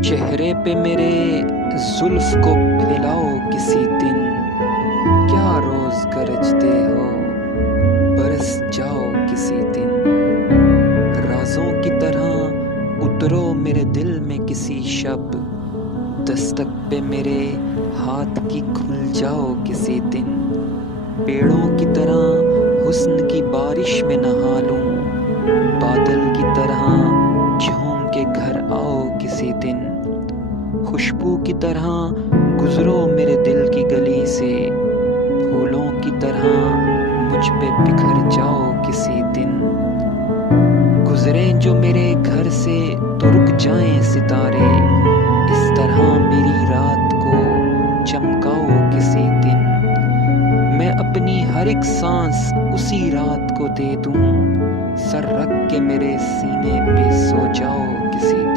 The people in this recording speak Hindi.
चेहरे पे मेरे जुल्फ को फैलाओ किसी दिन, क्या रोज गरजते हो, बरस जाओ किसी दिन। राजों की तरह उतरो मेरे दिल में किसी शब, दस्तक पे मेरे हाथ की खुल जाओ किसी दिन। पेड़ों की तरह हुस्न की बारिश में नहा लूं, बादल की तरह झूम के घर आओ किसी दिन। खुशबू की तरह गुजरो मेरे दिल की गली से, फूलों की तरह मुझ पे बिखर जाओ किसी दिन। गुजरे जो मेरे घर से तो रुक जाएं सितारे, इस तरह मेरी रात को चमकाओ किसी दिन। मैं अपनी हर एक सांस उसी रात को दे दूं, सर रख के मेरे सीने पे सो जाओ किसी दिन।